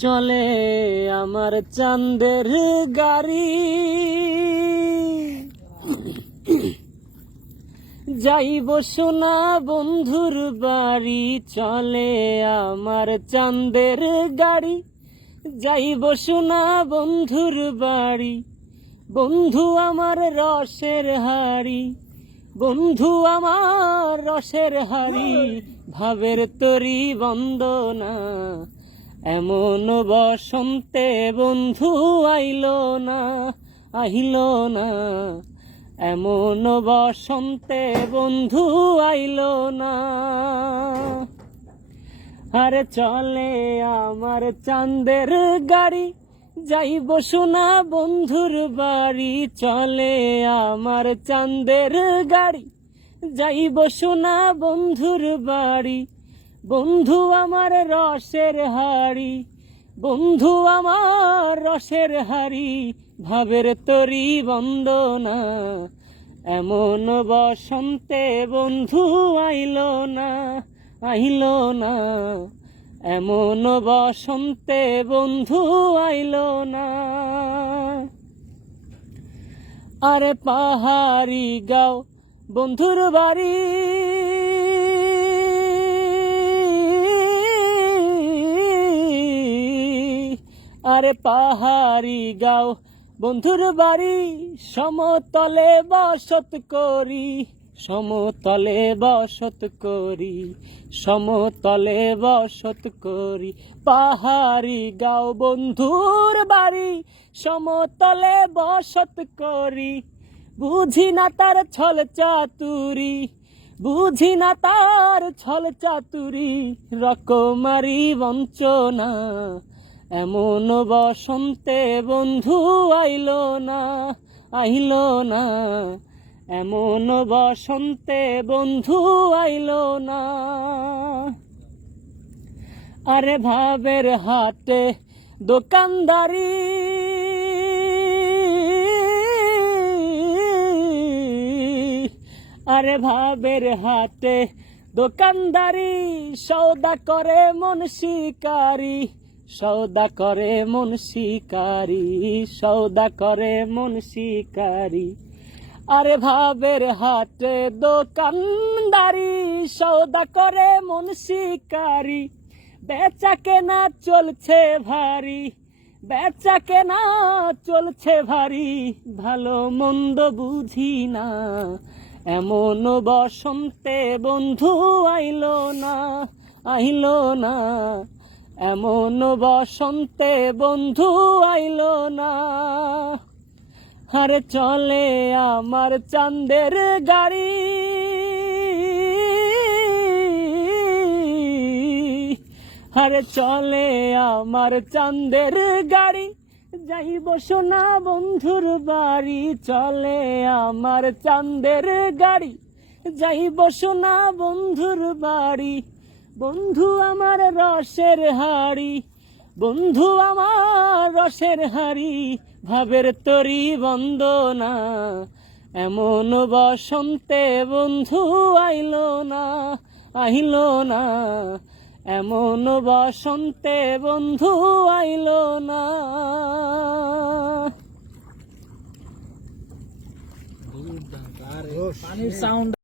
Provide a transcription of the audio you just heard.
চলে আমার চাঁদের গাড়ি, যাইব সোনা বন্ধুর বাড়ি। চলে আমার চাঁদের গাড়ি, যাইব সোনা বন্ধুর বাড়ি। বন্ধু আমার রসের হাড়ি, বন্ধু আমার রসের হাড়ি, ভাবের তরি বন্দনা। এমন বসন্তে বন্ধু আইল না, আহিল না। এমন বসন্তে বন্ধু আইল না। আরে চলে আমার চাঁদের গাড়ি, যাইব সোনা বন্ধুর বাড়ি। চলে আমার চাঁদের গাড়ি, যাইব সোনা বন্ধুর বাড়ি। বন্ধু আমার রসের হাড়ি, বন্ধু আমার রসের হাড়ি, ভাবের তরি বন্দনা। এমন বসন্তে বন্ধু আইল না, আহিল না। এমন বসন্তে বন্ধু আইল না। আরে পাহাড়ি গাও বন্ধুর বাড়ি, আরে পাহাড়ি গাও বন্ধুর বাড়ি। সমতলে বসত করি, সমতলে বসত করি, সমতলে বসত করি। পাহাড়ি গাও বন্ধুর বাড়ি, সমতলে বসত করি। বুঝি না তার ছল চাতুরি, বুঝি না তার ছল চাতুরি, রকমারি বঞ্চনা। এমন বসন্তে বন্ধু আইল না, আহিল না। এমন বসন্তে বন্ধু আইল না। আরে ভাবের হাটে দোকানদারি, আরে ভাবের হাটে দোকানদারি। সৌদা করে মন শিকারি, সৌদা করে মন শিকারি, সৌদা করে মন শিকারি। আরে ভাবের হাটে দোকানদারি, সৌদা করে মন শিকারি। বেচা কেনা চলছে ভারী, বেচা কেনা চলছে ভারী, ভালো মন্দ বুঝি না। এমন বসন্তে বন্ধু আইল না, আহিল না। এমন বসন্তে বন্ধু আইল না। আরে চলে আমার চাঁদের গাড়ি, আরে চলে আমার চাঁদের গাড়ি, যাইব সোনা বন্ধুর বাড়ি। চলে আমার চাঁদের গাড়ি, যাইব সোনা বন্ধুর বাড়ি। বন্ধু আমার রসের হাড়ি, বন্ধু আমার রসের হাড়ি, ভাবের তরি বন্দনা। এমন বসন্তে বন্ধু আইল না, আহিল না। এমন বসন্তে বন্ধু আইল না। পানির সাউন্ড।